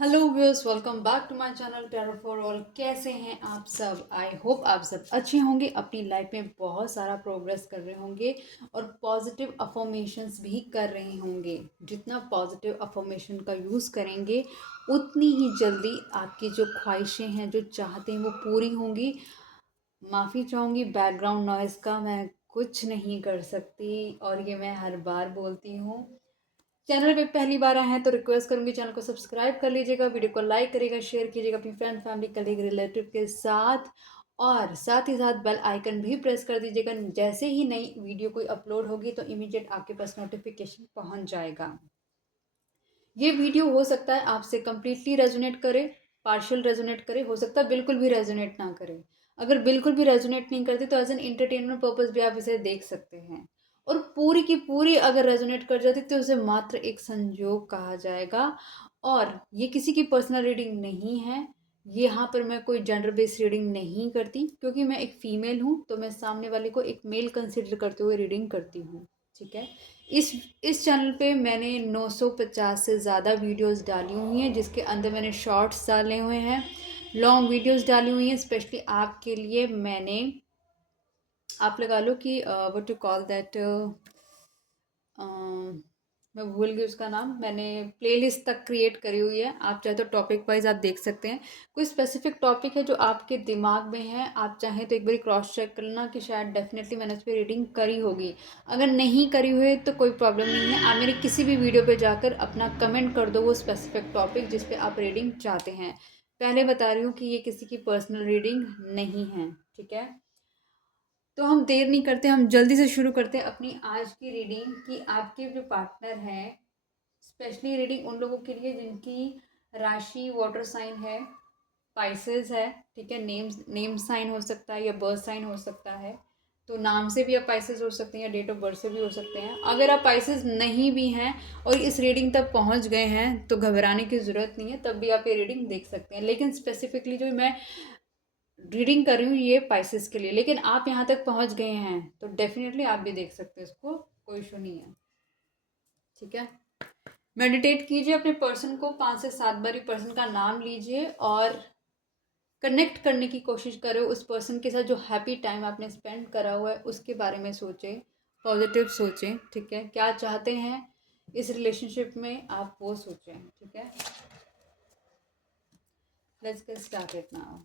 Hello viewers, welcome back to my channel Pyaar for all. कैसे हैं आप सब? आई होप आप सब अच्छे होंगे, अपनी लाइफ में बहुत सारा प्रोग्रेस कर रहे होंगे और पॉजिटिव अफर्मेशंस भी कर रहे होंगे। जितना पॉजिटिव अफर्मेशन का यूज़ करेंगे उतनी ही जल्दी आपकी जो ख्वाहिशें हैं, जो चाहते हैं, वो पूरी होंगी। माफ़ी चाहूँगी बैकग्राउंड नॉइज़ का, मैं कुछ नहीं कर सकती और ये मैं हर बार बोलती हूँ। चैनल पे पहली बार आए हैं तो रिक्वेस्ट करूंगी चैनल को सब्सक्राइब कर लीजिएगा, वीडियो को लाइक करिएगा, शेयर कीजिएगा अपनी फ्रेंड फैमिली कलीग रिलेटिव के साथ और साथ ही साथ बेल आइकन भी प्रेस कर दीजिएगा। जैसे ही नई वीडियो कोई अपलोड होगी तो इमीडिएट आपके पास नोटिफिकेशन पहुंच जाएगा। ये वीडियो हो सकता है आपसे कंप्लीटली रेजोनेट करे, पार्शियल रेजोनेट करे, हो सकता है बिल्कुल भी रेजोनेट ना करे। अगर बिल्कुल भी रेजोनेट नहीं करती तो एज एन एंटरटेनमेंट पर्पज भी आप इसे देख सकते हैं। और पूरी की पूरी अगर रेजोनेट कर जाती तो उसे मात्र एक संयोग कहा जाएगा। और ये किसी की पर्सनल रीडिंग नहीं है। यहाँ पर मैं कोई जेंडर बेस्ड रीडिंग नहीं करती, क्योंकि मैं एक फीमेल हूँ तो मैं सामने वाले को एक मेल कंसिडर करते हुए रीडिंग करती हूँ। ठीक है। इस इस चैनल पे मैंने 950 से ज़्यादा वीडियोस डाली हुई हैं, जिसके अंदर मैंने शॉर्ट्स डाले हुए हैं, लॉन्ग वीडियोस डाली हुई हैं स्पेशली आपके लिए। मैंने आप लगा लो कि व्हाट टू कॉल दैट, मैं भूल गई उसका नाम। मैंने प्लेलिस्ट तक क्रिएट करी हुई है, आप चाहे तो टॉपिक वाइज आप देख सकते हैं। कोई स्पेसिफिक टॉपिक है जो आपके दिमाग में है, आप चाहें तो एक बार क्रॉस चेक कर लेना कि शायद डेफिनेटली मैंने उस पर रीडिंग करी होगी। अगर नहीं करी हुई तो कोई प्रॉब्लम नहीं है, आप मेरी किसी भी वीडियो पे जाकर अपना कमेंट कर दो वो स्पेसिफिक टॉपिक जिस पे आप रीडिंग चाहते हैं। पहले बता रही हूँ कि ये किसी की पर्सनल रीडिंग नहीं है। ठीक है। तो हम देर नहीं करते, हम जल्दी से शुरू करते हैं अपनी आज की रीडिंग। कि आपके जो पार्टनर हैं, स्पेशली रीडिंग उन लोगों के लिए जिनकी राशि वाटर साइन है, पाइसेस है। ठीक है। नेम साइन हो सकता है या बर्थ साइन हो सकता है। तो नाम से भी आप पाइसेस हो सकते हैं या डेट ऑफ बर्थ से भी हो सकते हैं। अगर आप पाइसेस नहीं भी हैं और इस रीडिंग तक पहुंच गए हैं तो घबराने की ज़रूरत नहीं है, तब भी आप ये रीडिंग देख सकते हैं। लेकिन स्पेसिफिकली जो मैं रीडिंग कर रही हूँ ये पाइसेस के लिए, लेकिन आप यहाँ तक पहुँच गए हैं तो डेफिनेटली आप भी देख सकते हैं, इसको कोई इशू नहीं है। ठीक है। मेडिटेट कीजिए अपने पर्सन को, 5 से 7 बारी पर्सन का नाम लीजिए और कनेक्ट करने की कोशिश करें उस पर्सन के साथ जो हैप्पी टाइम आपने स्पेंड करा हुआ है उसके बारे में सोचें, पॉजिटिव सोचें। ठीक है। क्या चाहते हैं इस रिलेशनशिप में आप वो सोचें। ठीक है। Let's get started now.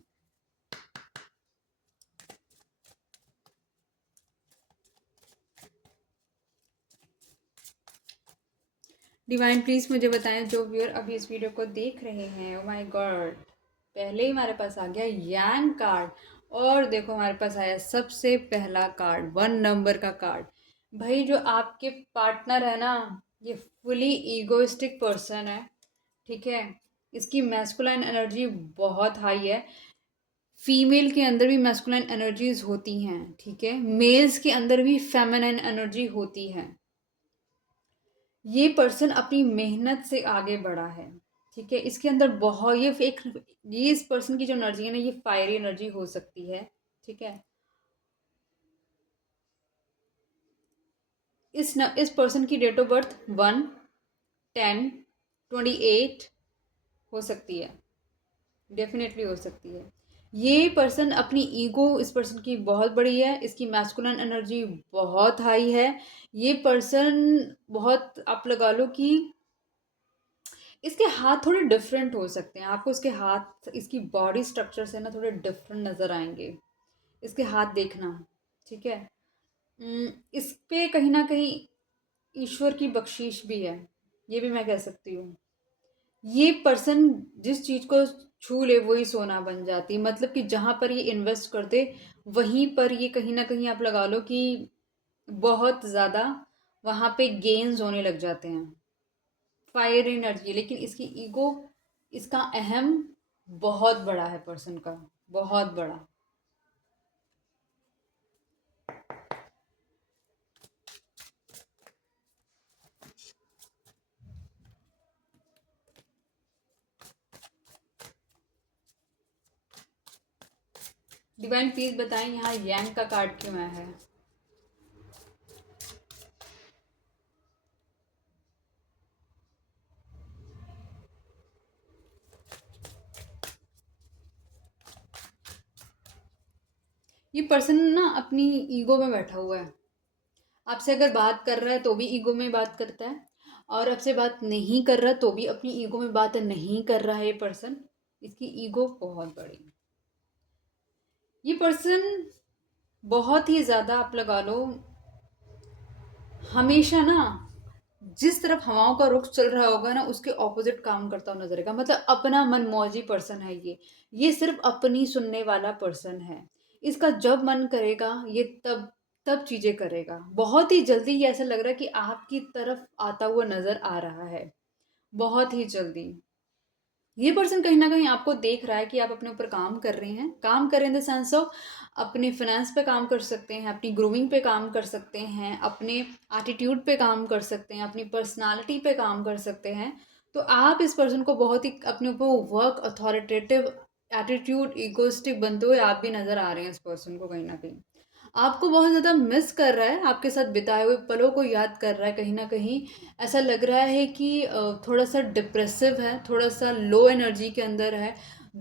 Divine please मुझे बताएं, जो व्यूअर अभी इस वीडियो को देख रहे हैं। ओ माय गॉड, पहले ही हमारे पास आ गया यांग कार्ड। और देखो हमारे पास आया सबसे पहला कार्ड, 1 नंबर का कार्ड। भाई जो आपके पार्टनर है ना, ये फुली ईगोइस्टिक पर्सन है। ठीक है। इसकी मैस्कुलाइन एनर्जी बहुत हाई है। फीमेल के अंदर भी मैस्कुलाइन एनर्जीज होती हैं। ठीक है। मेल्स के अंदर भी फेमिनाइन एनर्जी होती है। ये पर्सन अपनी मेहनत से आगे बढ़ा है। ठीक है। इसके अंदर बहुत ये इस पर्सन की जो एनर्जी है ना, ये फायरी एनर्जी हो सकती है। ठीक है। इस पर्सन की डेट ऑफ बर्थ 1, 10, 28 हो सकती है। डेफिनेटली हो सकती है। ये पर्सन अपनी ईगो इस पर्सन की बहुत बड़ी है, इसकी मैस्कुलिन एनर्जी बहुत हाई है। ये पर्सन बहुत, आप लगा लो कि इसके हाथ थोड़े डिफरेंट हो सकते हैं। आपको इसके हाथ, इसकी बॉडी स्ट्रक्चर से ना थोड़े डिफरेंट नज़र आएंगे। इसके हाथ देखना। ठीक है। इस पे कहीं ना कहीं ईश्वर की बख्शीश भी है, ये भी मैं कह सकती हूँ। ये पर्सन जिस चीज़ को छू ले वही सोना बन जाती, मतलब कि जहाँ पर ये इन्वेस्ट करते वहीं पर ये कहीं ना कहीं, आप लगा लो कि बहुत ज़्यादा वहाँ पे गेन्स होने लग जाते हैं। फायर एनर्जी, लेकिन इसकी ईगो, इसका अहम बहुत बड़ा है पर्सन का, बहुत बड़ा। डिवाइन प्लीज बताएं यहाँ यंग का कार्ड क्यों आया है। ये पर्सन ना अपनी ईगो में बैठा हुआ है। आपसे अगर बात कर रहा है तो भी ईगो में बात करता है, और आपसे बात नहीं कर रहा तो भी अपनी ईगो में बात नहीं कर रहा है। ये पर्सन, इसकी ईगो बहुत बड़ी है। ये पर्सन बहुत ही ज़्यादा, आप लगा लो, हमेशा ना जिस तरफ हवाओं का रुख चल रहा होगा ना उसके ऑपोजिट काम करता हुआ नजर आएगा। मतलब अपना मनमौजी पर्सन है ये सिर्फ अपनी सुनने वाला पर्सन है। इसका जब मन करेगा ये तब तब चीजें करेगा। बहुत ही जल्दी ये ऐसा लग रहा है कि आपकी तरफ आता हुआ नजर आ रहा है, बहुत ही जल्दी। ये पर्सन कहीं ना कहीं आपको देख रहा है कि आप अपने ऊपर काम कर रहे हैं। काम कर रहे हैं इन द सेंस ऑफ अपने फाइनेंस पे काम कर सकते हैं, अपनी ग्रूमिंग पे काम कर सकते हैं, अपने एटीट्यूड पे काम कर सकते हैं, अपनी पर्सनालिटी पे काम कर सकते हैं। तो आप इस पर्सन को बहुत ही अपने ऊपर वर्क अथॉरिटेटिव एटीट्यूड ईगोइस्टिक बनते हुए आप भी नज़र आ रहे हैं। इस पर्सन को कहीं ना कहीं आपको बहुत ज़्यादा मिस कर रहा है, आपके साथ बिताए हुए पलों को याद कर रहा है। कहीं ना कहीं ऐसा लग रहा है कि थोड़ा सा डिप्रेसिव है, थोड़ा सा लो एनर्जी के अंदर है,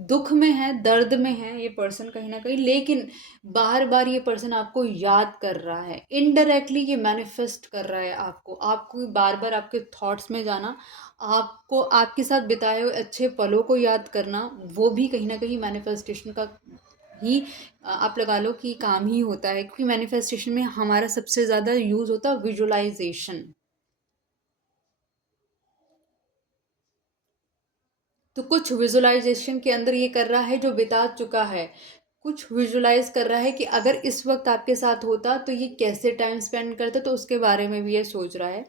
दुख में है, दर्द में है ये पर्सन कहीं ना कहीं। लेकिन बार बार ये पर्सन आपको याद कर रहा है, इनडायरेक्टली ये मैनिफेस्ट कर रहा है आपको। आपको बार बार आपके थॉट्स में जाना, आपको आपके साथ बिताए हुए अच्छे पलों को याद करना, वो भी कहीं ना कहीं मैनिफेस्टेशन का ही आप लगा लो कि काम ही होता है। क्योंकि मैनिफेस्टेशन में हमारा सबसे ज़्यादा यूज़ होता है विजुअलाइजेशन। तो कुछ विजुअलाइजेशन के अंदर ये कर रहा है जो बिता चुका है। कुछ विजुअलाइज कर रहा है कि अगर इस वक्त आपके साथ होता तो ये कैसे टाइम स्पेंड करता, तो उसके बारे में भी ये सोच रहा है।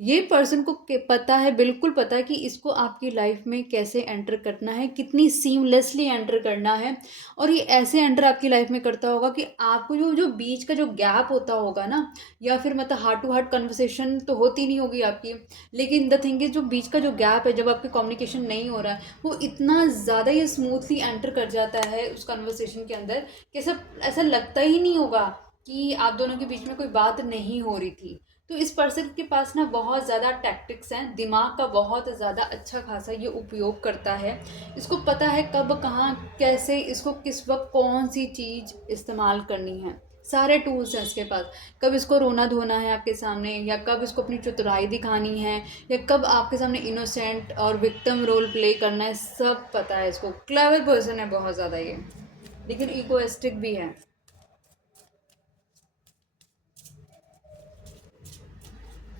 ये पर्सन को पता है, बिल्कुल पता है कि इसको आपकी लाइफ में कैसे एंटर करना है, कितनी सीमलेसली एंटर करना है। और ये ऐसे एंटर आपकी लाइफ में करता होगा कि आपको जो जो बीच का जो गैप होता होगा ना, या फिर मतलब हार्ट टू हार्ट कन्वर्सेशन तो होती नहीं होगी आपकी, लेकिन द थिंग इज जो बीच का जो गैप है, जब आपके कम्युनिकेशन नहीं हो रहा है, वो इतना ज़्यादा ये स्मूथली एंटर कर जाता है उस कन्वर्सेशन के अंदर कि सब ऐसा लगता ही नहीं होगा कि आप दोनों के बीच में कोई बात नहीं हो रही थी। तो इस पर्सन के पास ना बहुत ज़्यादा टैक्टिक्स हैं, दिमाग का बहुत ज़्यादा अच्छा खासा ये उपयोग करता है। इसको पता है कब कहाँ कैसे इसको किस वक्त कौन सी चीज़ इस्तेमाल करनी है। सारे टूल्स हैं इसके पास। कब इसको रोना धोना है आपके सामने, या कब इसको अपनी चतुराई दिखानी है, या कब आपके सामने इनोसेंट और विक्टिम रोल प्ले करना है, सब पता है इसको। क्लेवर पर्सन है बहुत ज़्यादा ये, लेकिन इकोइस्टिक भी है।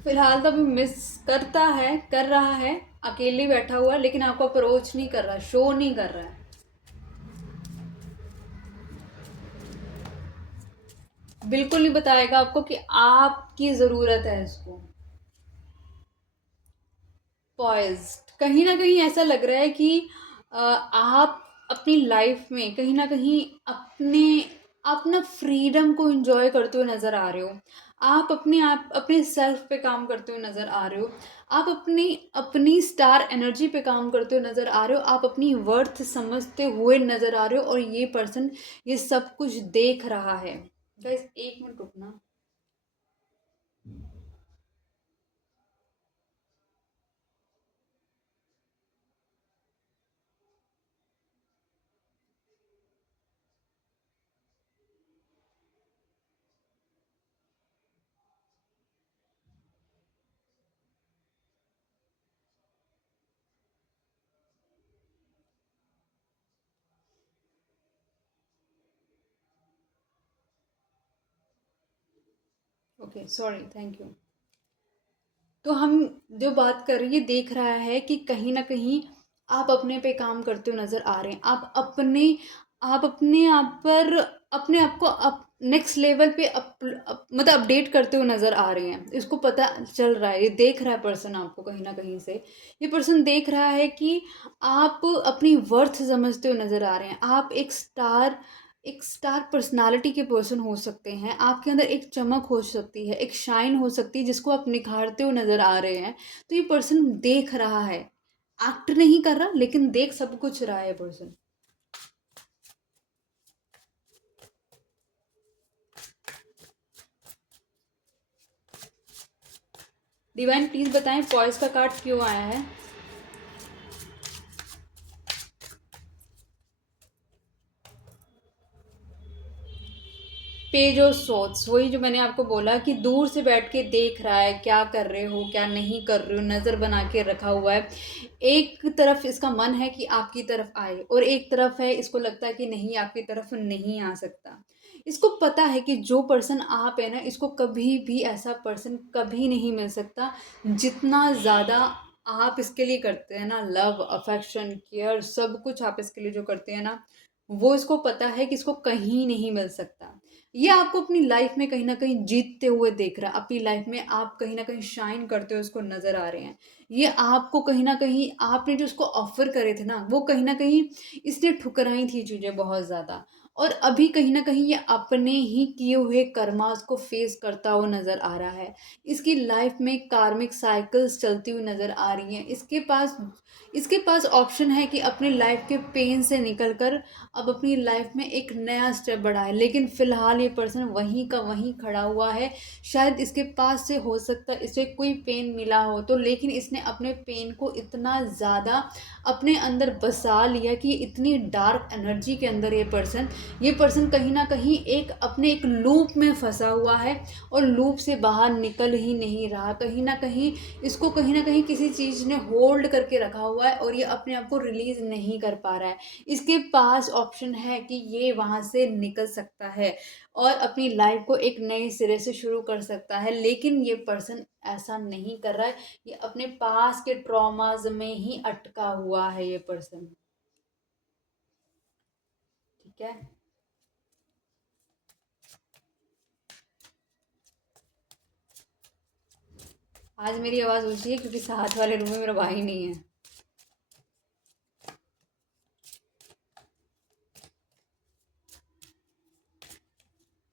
फिलहाल तो अभी मिस करता है, कर रहा है, अकेले बैठा हुआ है, लेकिन आपको अप्रोच नहीं कर रहा, शो नहीं कर रहा है। बिल्कुल नहीं बताएगा आपको कि आपकी ज़रूरत है इसको। पॉइज्ड, कहीं ना कहीं ऐसा लग रहा है कि आप अपनी लाइफ में कहीं ना कहीं अपने अपना फ्रीडम को एंजॉय करते हुए नज़र आ रहे हो। आप अपने सेल्फ पे काम करते हुए नज़र आ रहे हो। आप अपनी अपनी स्टार एनर्जी पे काम करते हुए नज़र आ रहे हो। आप अपनी वर्थ समझते हुए नज़र आ रहे हो, और ये पर्सन ये सब कुछ देख रहा है। गाइस एक मिनट रुकना। Okay, sorry, thank you. तो हम जो बात कर रही है, देख रहा है कि कहीं ना कहीं आप अपने पे काम करते हुए नज़र आ रहे हैं। आप अपने आप पर अपने आप को नेक्स्ट लेवल पे मतलब अपडेट करते हुए नज़र आ रहे हैं। इसको पता चल रहा है, ये देख रहा है पर्सन आपको कहीं ना कहीं से। ये पर्सन देख रहा है कि आप अपनी वर्थ समझते हुए नज़र आ रहे हैं। आप एक स्टार पर्सनालिटी के पर्सन हो सकते हैं। आपके अंदर एक चमक हो सकती है, एक शाइन हो सकती है, जिसको आप निखारते हुए नज़र आ रहे हैं। तो ये पर्सन देख रहा है, एक्ट नहीं कर रहा, लेकिन देख सब कुछ रहा है पर्सन। डिवाइन प्लीज बताएं पॉइस का कार्ड क्यों आया है। पेज ऑफ सोर्ट्स, वही जो मैंने आपको बोला कि दूर से बैठ के देख रहा है क्या कर रहे हो क्या नहीं कर रहे हो, नज़र बना के रखा हुआ है। एक तरफ इसका मन है कि आपकी तरफ आए और एक तरफ है इसको लगता है कि नहीं, आपकी तरफ नहीं आ सकता। इसको पता है कि जो पर्सन आप है ना, इसको कभी भी ऐसा पर्सन कभी नहीं मिल सकता जितना ज़्यादा आप इसके लिए करते हैं ना, लव अफेक्शन केयर सब कुछ आप इसके लिए जो करते हैं ना, वो इसको पता है कि इसको कहीं नहीं मिल सकता। ये आपको अपनी लाइफ में कहीं ना कहीं जीतते हुए देख रहा है, अपनी लाइफ में आप कहीं ना कहीं शाइन करते हुए उसको नजर आ रहे हैं। ये आपको कहीं ना कहीं आपने जो उसको ऑफर करे थे ना, वो कहीं ना कहीं इसने ठुकराई थी चीजें बहुत ज्यादा। और अभी कहीं ना कहीं ये अपने ही किए हुए कर्मास को फेस करता हुआ नजर आ रहा है। इसकी लाइफ में कार्मिक साइकिल्स चलती हुई नजर आ रही हैं। इसके पास ऑप्शन है कि अपनी लाइफ के पेन से निकलकर अब अपनी लाइफ में एक नया स्टेप बढ़ाए, लेकिन फिलहाल ये पर्सन वहीं का वहीं खड़ा हुआ है। शायद इसके पास से हो सकता है इसे कोई पेन मिला हो तो, लेकिन इसने अपने पेन को इतना ज़्यादा अपने अंदर बसा लिया कि इतनी डार्क एनर्जी के अंदर ये पर्सन कहीं ना कहीं एक अपने एक लूप में फंसा हुआ है और लूप से बाहर निकल ही नहीं रहा। कहीं ना कहीं इसको कहीं ना कहीं किसी चीज़ ने होल्ड करके रखा हुआ है और ये अपने आप को रिलीज नहीं कर पा रहा है। इसके पास ऑप्शन है कि ये वहाँ से निकल सकता है और अपनी लाइफ को एक नए सिरे से शुरू कर सकता है, लेकिन ये पर्सन ऐसा नहीं कर रहा है। ये अपने पास के ट्रॉमाज में ही अटका हुआ है ये पर्सन। ठीक है। आज मेरी आवाज़ ऊंची है क्योंकि साथ वाले रूम में मेरा भाई नहीं है।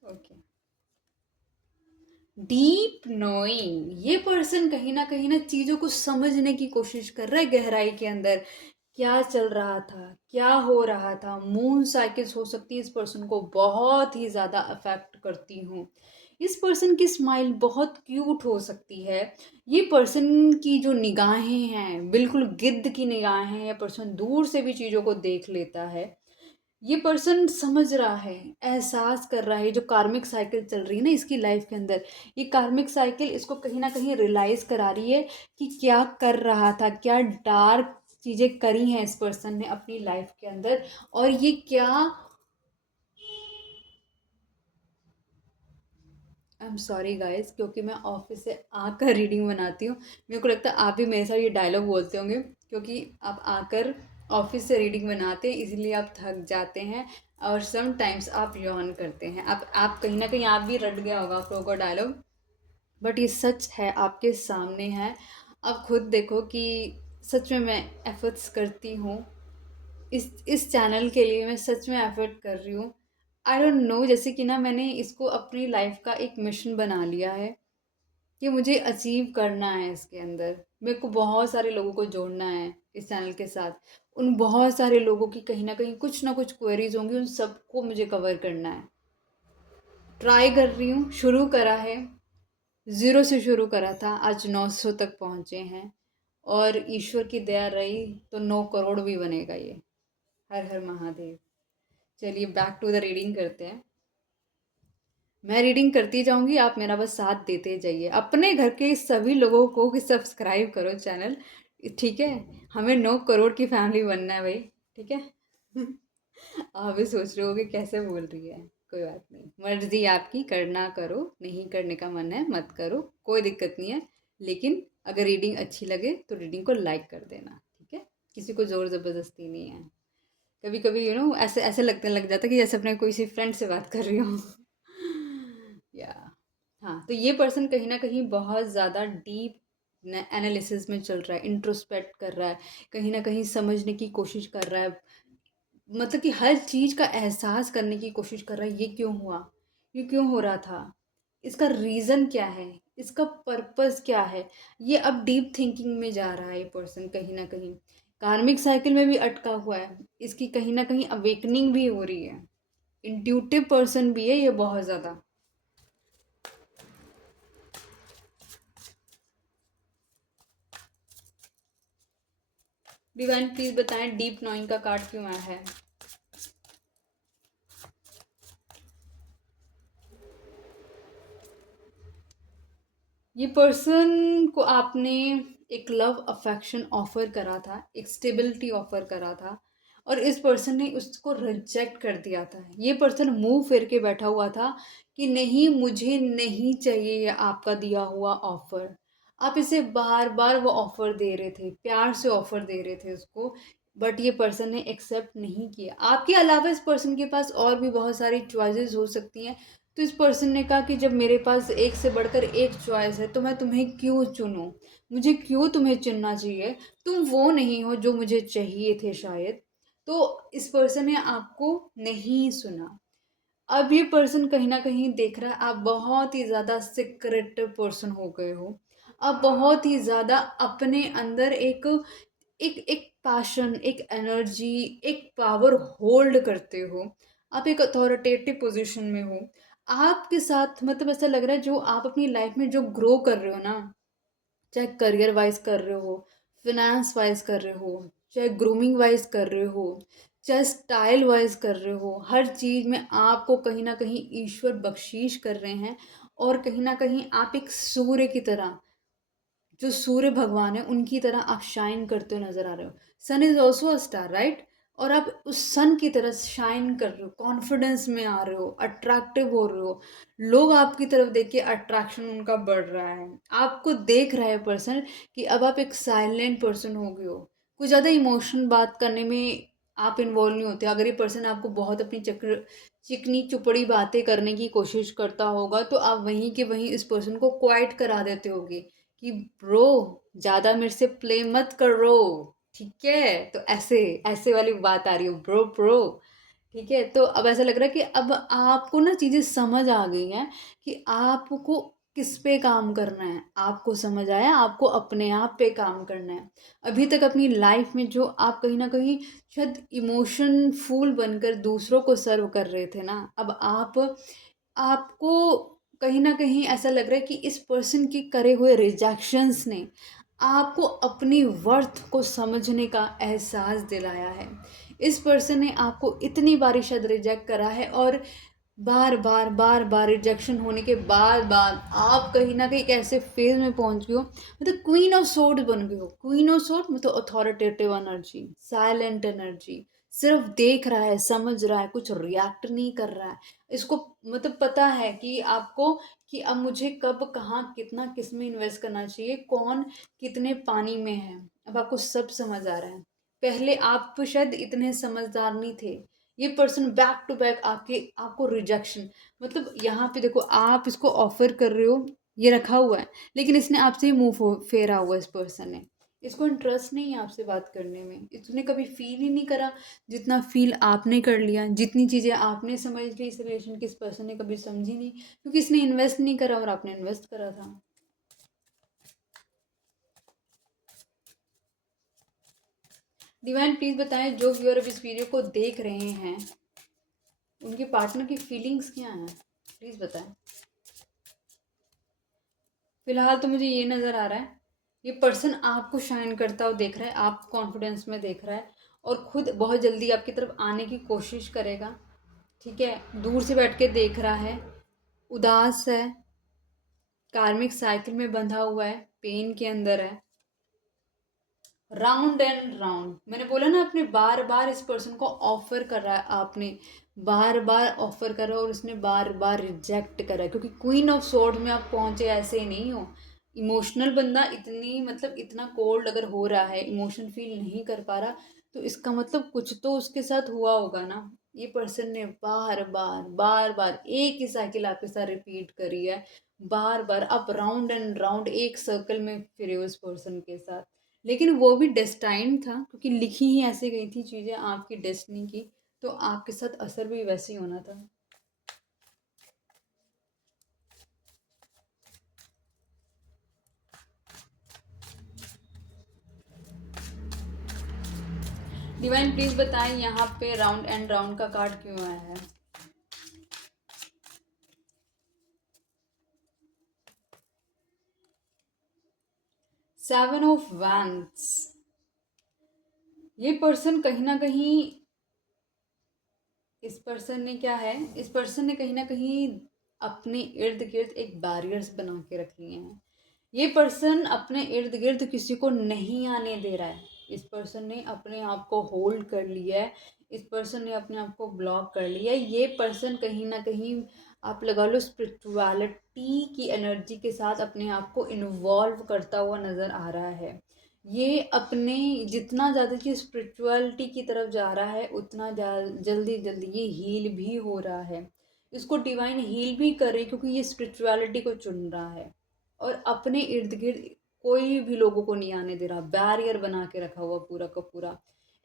ओके। डीप नोइंग, ये पर्सन कहीं ना चीज़ों को समझने की कोशिश कर रहा है गहराई के अंदर। क्या चल रहा था, क्या हो रहा था। मून साइकिल्स हो सकती है इस पर्सन को बहुत ही ज़्यादा अफेक्ट करती हूँ। इस पर्सन की स्माइल बहुत क्यूट हो सकती है। ये पर्सन की जो निगाहें हैं बिल्कुल गिद्ध की निगाहें हैं। ये पर्सन दूर से भी चीज़ों को देख लेता है। ये पर्सन समझ रहा है, एहसास कर रहा है। जो कार्मिक साइकिल चल रही है ना इसकी लाइफ के अंदर, ये कार्मिक साइकिल इसको कहीं ना कहीं रियलाइज करा रही है कि क्या कर रहा था, क्या डार्क चीजें करी हैं इस पर्सन ने अपनी लाइफ के अंदर। और ये क्या, आई एम सॉरी गाइस, क्योंकि मैं ऑफिस से आकर रीडिंग बनाती हूँ। मेरे को लगता है आप भी मेरे साथ ये डायलॉग बोलते होंगे, क्योंकि आप आकर ऑफिस से रीडिंग बनाते हैं इसलिए आप थक जाते हैं और समटाइम्स आप यॉन करते हैं। आप कहीं ना कहीं आप भी रट गया होगा आप लोगों का डायलॉग, बट ये सच है, आपके सामने है। आप खुद देखो कि सच में मैं एफर्ट्स करती हूँ। इस चैनल के लिए मैं सच में एफर्ट कर रही हूँ। आई डोंट नो, जैसे कि ना मैंने इसको अपनी लाइफ का एक मिशन बना लिया है कि मुझे अचीव करना है इसके अंदर। मेरे को बहुत सारे लोगों को जोड़ना है इस चैनल के साथ। उन बहुत सारे लोगों की कहीं ना कुछ क्वेरीज होंगी, उन सबको मुझे कवर करना है। ट्राई कर रही हूँ, शुरू करा है, ज़ीरो से शुरू करा था, आज 900 तक पहुँचे हैं। और ईश्वर की दया रही तो 9 करोड़ भी बनेगा ये। हर हर महादेव। चलिए बैक टू द रीडिंग करते हैं। मैं रीडिंग करती जाऊंगी, आप मेरा बस साथ देते जाइए। अपने घर के सभी लोगों को कि सब्सक्राइब करो चैनल, ठीक है। हमें 9 करोड़ की फैमिली बनना है भाई, ठीक है। आप भी सोच रहे हो कि कैसे बोल रही है। कोई बात नहीं, मर्जी आपकी, करना करो, नहीं करने का मन है मत करो, कोई दिक्कत नहीं है। लेकिन अगर रीडिंग अच्छी लगे तो रीडिंग को लाइक कर देना, ठीक है। किसी को ज़ोर ज़बरदस्ती नहीं है। कभी कभी ऐसे ऐसे लगने लग जाता है कि जैसे अपने कोई सी फ्रेंड से बात कर रही हूँ। या हाँ, तो ये पर्सन कहीं ना कहीं बहुत ज़्यादा डीप एनालिसिस में चल रहा है, इंट्रोस्पेक्ट कर रहा है, कहीं ना कहीं समझने की कोशिश कर रहा है। मतलब कि हर चीज़ का एहसास करने की कोशिश कर रहा है। ये क्यों हुआ, ये क्यों हो रहा था, इसका रीज़न क्या है, इसका पर्पस क्या है। ये अब डीप थिंकिंग में जा रहा है ये पर्सन। कहीं ना कहीं कार्मिक साइकिल में भी अटका हुआ है। इसकी कहीं ना कहीं अवेकनिंग भी हो रही है। इंट्यूटिव पर्सन भी है ये बहुत ज़्यादा। डिवाइन प्लीज बताएं डीप नोइंग का कार्ड क्यों आया है। ये पर्सन को आपने एक लव अफेक्शन ऑफर करा था, एक स्टेबिलिटी ऑफर करा था, और इस पर्सन ने उसको रिजेक्ट कर दिया था। ये पर्सन मुंह फेर के बैठा हुआ था कि नहीं, मुझे नहीं चाहिए ये आपका दिया हुआ ऑफर। आप इसे बार बार वो ऑफर दे रहे थे, प्यार से ऑफर दे रहे थे उसको, बट ये पर्सन ने एक्सेप्ट नहीं किया। आपके अलावा इस पर्सन के पास और भी बहुत सारी चॉइसेस हो सकती हैं। तो इस पर्सन ने कहा कि जब मेरे पास एक से बढ़कर एक चॉइस है तो मैं तुम्हें क्यों चुनूं, मुझे क्यों तुम्हें चुनना चाहिए, तुम वो नहीं हो जो मुझे चाहिए थे शायद। तो इस पर्सन ने आपको नहीं सुना। अब ये पर्सन कहीं ना कहीं देख रहा है आप बहुत ही ज़्यादा सिक्रेटिव पर्सन हो गए हो। आप बहुत ही ज़्यादा अपने अंदर एक एक एक पैशन, एक एनर्जी, एक पावर होल्ड करते हो। आप एक अथॉरिटेटिव पोजीशन में हो। आपके साथ मतलब ऐसा लग रहा है जो आप अपनी लाइफ में जो ग्रो कर रहे हो ना, चाहे करियर वाइज कर रहे हो, फिनेंस वाइज कर रहे हो, चाहे ग्रूमिंग वाइज कर रहे हो, चाहे स्टाइल वाइज कर रहे हो, हर चीज़ में आपको कहीं ना कहीं ईश्वर बख्शीश कर रहे हैं। और कहीं ना कहीं आप एक सूर्य की तरह, जो सूर्य भगवान है उनकी तरह आप शाइन करते हुए नजर आ रहे हो। Sun is also a star, right? और आप उस सन की तरह शाइन कर रहे हो, कॉन्फिडेंस में आ रहे हो, अट्रैक्टिव हो रहे हो। लोग आपकी तरफ देख के अट्रैक्शन उनका बढ़ रहा है। आपको देख रहा है पर्सन कि अब आप एक साइलेंट पर्सन हो गए हो। कुछ ज़्यादा इमोशन बात करने में आप इन्वॉल्व नहीं होते। अगर ये पर्सन आपको बहुत अपनी चक्र चिकनी चुपड़ी बातें करने की कोशिश करता होगा तो आप वहीं के वहीं इस पर्सन को क्वाइट करा देते होगे कि ब्रो, ज्यादा मेरे से प्ले मत करो, ठीक है? तो ऐसे ऐसे वाली बात आ रही है, ब्रो ब्रो। ठीक है, तो अब ऐसा लग रहा है कि अब आपको ना चीजें समझ आ गई हैं कि आपको किस पे काम करना है। आपको समझ आया, आपको अपने आप पे काम करना है। अभी तक अपनी लाइफ में जो आप कहीं ना कहीं शायद इमोशन फूल बनकर दूसरों को सर्व कर रहे थे ना, अब आपको कहीं ना कहीं ऐसा लग रहा है कि इस पर्सन के करे हुए रिजेक्शंस ने आपको अपनी वर्थ को समझने का एहसास दिलाया है। इस पर्सन ने आपको इतनी बारी शायद रिजेक्ट करा है, और बार बार बार बार रिजेक्शन होने के बाद बाद आप कहीं ना कहीं एक ऐसे फेज में पहुंच गए हो, मतलब क्वीन ऑफ सोर्ड बन गए हो। क्वीन ऑफ सोर्ड मतलब अथॉरिटेटिव एनर्जी, साइलेंट एनर्जी, सिर्फ देख रहा है, समझ रहा है, कुछ रिएक्ट नहीं कर रहा है। इसको मतलब पता है कि आपको कि अब मुझे कब कहाँ कितना किस में इन्वेस्ट करना चाहिए, कौन कितने पानी में है। अब आपको सब समझ आ रहा है। पहले आप शायद इतने समझदार नहीं थे। ये पर्सन बैक टू बैक आपके आपको रिजेक्शन, मतलब यहाँ पे देखो आप इसको ऑफर कर रहे हो, ये रखा हुआ है, लेकिन इसने आपसे ही मुंह फेरा हुआ है। इस पर्सन ने, इसको इंटरेस्ट नहीं है आपसे बात करने में। इसने कभी फील ही नहीं करा जितना फील आपने कर लिया। जितनी चीज़ें आपने समझ ली इस रिलेशन की, इस पर्सन ने कभी समझी नहीं, क्योंकि इसने इन्वेस्ट नहीं करा और आपने इन्वेस्ट करा था। डिवाइन प्लीज बताएं, जो व्यूअर अब इस वीडियो को देख रहे हैं उनके पार्टनर की फीलिंग्स क्या हैं, प्लीज बताएं। फिलहाल तो मुझे ये नज़र आ रहा है, ये पर्सन आपको शाइन करता हुआ देख रहा है, आप कॉन्फिडेंस में देख रहा है, और खुद बहुत जल्दी आपकी तरफ आने की कोशिश करेगा। ठीक है, दूर से बैठ के देख रहा है, उदास है, कार्मिक साइकिल में बंधा हुआ है, पेन के अंदर है। राउंड एंड राउंड, मैंने बोला ना, आपने बार बार इस पर्सन को ऑफर कर रहा है, आपने बार बार ऑफर करा और उसने बार बार रिजेक्ट करा है, क्योंकि क्वीन ऑफ सोर्ड में आप पहुंचे ऐसे ही नहीं हो। इमोशनल बंदा इतनी मतलब इतना कोल्ड अगर हो रहा है, इमोशन फील नहीं कर पा रहा, तो इसका मतलब कुछ तो उसके साथ हुआ होगा ना। ये पर्सन ने बार बार बार बार एक ही साइकिल आपके साथ रिपीट करी है। बार बार आप राउंड एंड राउंड एक सर्कल में फिरे हो इस पर्सन के साथ। लेकिन वो भी डेस्टाइन्ड था, क्योंकि लिखी ही ऐसे गई थी चीज़ें आपकी डेस्टिनी की, तो आपके साथ असर भी वैसे ही होना था। डिवाइन प्लीज बताएं, यहाँ पे राउंड एंड राउंड का कार्ड क्यों आया है? सेवन ऑफ वैंड्स, ये पर्सन कहीं ना कहीं, इस पर्सन ने क्या है, इस पर्सन ने कहीं ना कहीं अपने इर्द गिर्द एक बैरियर्स बना के रख लिए हैं। ये पर्सन अपने इर्द गिर्द किसी को नहीं आने दे रहा है। इस पर्सन ने अपने आप को होल्ड कर लिया है। इस पर्सन ने अपने आप को ब्लॉक कर लिया है। ये पर्सन कहीं ना कहीं आप लगा लो स्पिरिचुअलिटी की एनर्जी के साथ अपने आप को इन्वॉल्व करता हुआ नज़र आ रहा है। ये अपने जितना ज़्यादा कि स्पिरिचुअलिटी की तरफ जा रहा है उतना जल्दी जल्दी ये हील भी हो रहा है। इसको डिवाइन हील भी करे क्योंकि ये स्पिरिचुअलिटी को चुन रहा है और अपने इर्द गिर्द कोई भी लोगों को नहीं आने दे रहा। बैरियर बना के रखा हुआ पूरा का पूरा।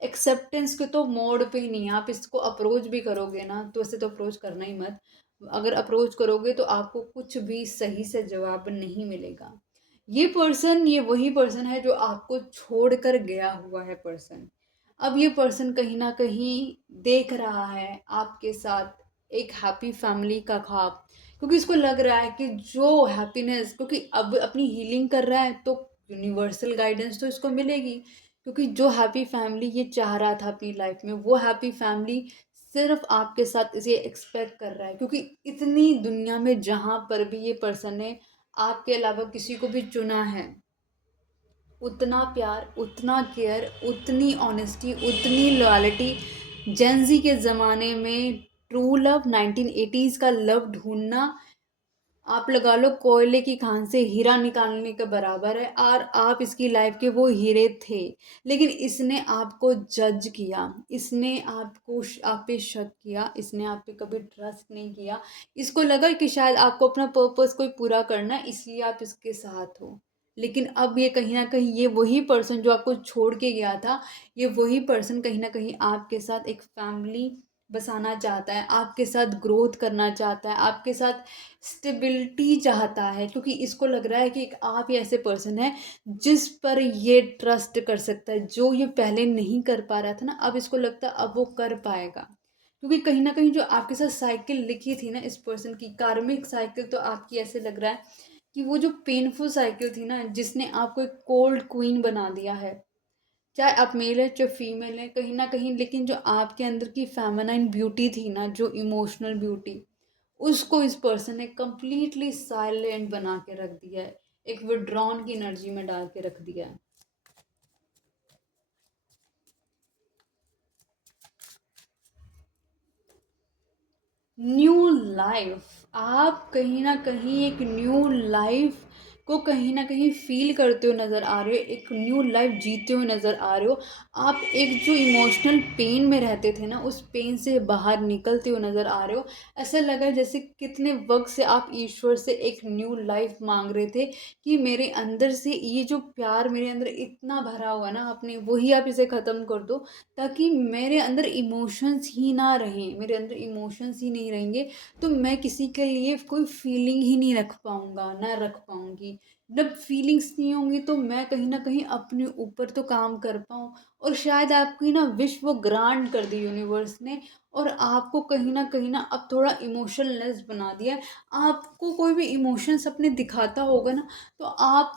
एक्सेप्टेंस के तो मोड पे ही नहीं है। आप इसको अप्रोच भी करोगे ना तो ऐसे तो अप्रोच करना ही मत। अगर अप्रोच करोगे तो आपको कुछ भी सही से जवाब नहीं मिलेगा। ये वही पर्सन है जो आपको छोड़ कर गया हुआ है पर्सन। अब ये पर्सन कहीं ना कहीं देख रहा है आपके साथ एक हैप्पी फैमिली का ख्वाब, क्योंकि इसको लग रहा है कि जो हैप्पीनेस, क्योंकि अब अपनी हीलिंग कर रहा है तो यूनिवर्सल गाइडेंस तो इसको मिलेगी। क्योंकि जो हैप्पी फैमिली ये चाह रहा था अपनी लाइफ में वो हैप्पी फैमिली सिर्फ आपके साथ इसे एक्सपेक्ट कर रहा है। क्योंकि इतनी दुनिया में जहाँ पर भी ये पर्सन ने आपके अलावा किसी को भी चुना है, उतना प्यार, उतना केयर, उतनी ऑनेस्टी, उतनी लॉयल्टी जेंजी के ज़माने में ट्रू लव 1980s का लव ढूंढना आप लगा लो कोयले की खान से हीरा निकालने के बराबर है। और आप इसकी लाइफ के वो हीरे थे, लेकिन इसने आपको जज किया। इसने आप पे शक किया। इसने आप पे कभी ट्रस्ट नहीं किया। इसको लगा कि शायद आपको अपना पर्पस कोई पूरा करना है इसलिए आप इसके साथ हो। लेकिन अब ये कहीं ना कहीं ये वही पर्सन जो आपको छोड़ के गया था, ये वही पर्सन कहीं ना कहीं आपके साथ एक फैमिली बसाना चाहता है, आपके साथ ग्रोथ करना चाहता है, आपके साथ स्टेबिलिटी चाहता है। क्योंकि इसको लग रहा है कि एक आप ही ऐसे पर्सन है जिस पर ये ट्रस्ट कर सकता है। जो ये पहले नहीं कर पा रहा था ना, अब इसको लगता है अब वो कर पाएगा। क्योंकि कहीं ना कहीं जो आपके साथ साइकिल लिखी थी ना इस पर्सन की, कार्मिक साइकिल, तो आपकी ऐसे लग रहा है कि वो जो पेनफुल साइकिल थी ना जिसने आपको एक कोल्ड क्वीन बना दिया है, चाहे आप मेल है चाहे फीमेल है कहीं ना कहीं, लेकिन जो आपके अंदर की फेमिनाइन ब्यूटी थी ना, जो इमोशनल ब्यूटी, उसको इस पर्सन ने कंप्लीटली साइलेंट बना के रख दिया है। एक विड्रॉन की एनर्जी में डाल के रख दिया है। न्यू लाइफ, आप कहीं ना कहीं एक न्यू लाइफ को कहीं ना कहीं फील करते हुए नज़र आ रहे हो। एक न्यू लाइफ जीते हुए नज़र आ रहे हो। आप एक जो इमोशनल पेन में रहते थे ना उस पेन से बाहर निकलते हुए नज़र आ रहे हो। ऐसा लगा जैसे कितने वक्त से आप ईश्वर से एक न्यू लाइफ मांग रहे थे कि मेरे अंदर से ये जो प्यार मेरे अंदर इतना भरा हुआ ना, आपने वही आप इसे ख़त्म कर दो ताकि मेरे अंदर इमोशंस ही ना रहें, मेरे अंदर इमोशंस ही नहीं रहेंगे तो मैं किसी के लिए कोई फीलिंग ही नहीं रख पाऊँगा, ना रख पाऊँगी। जब फीलिंग्स नहीं होंगी तो मैं कहीं न कहीं अपने ऊपर तो काम कर पाऊँ। और शायद आपकी ना विश वो ग्रांट कर दी यूनिवर्स ने, और आपको कहीं न अब थोड़ा इमोशनलेस बना दिया है। आपको कोई भी इमोशंस अपने दिखाता होगा ना तो आप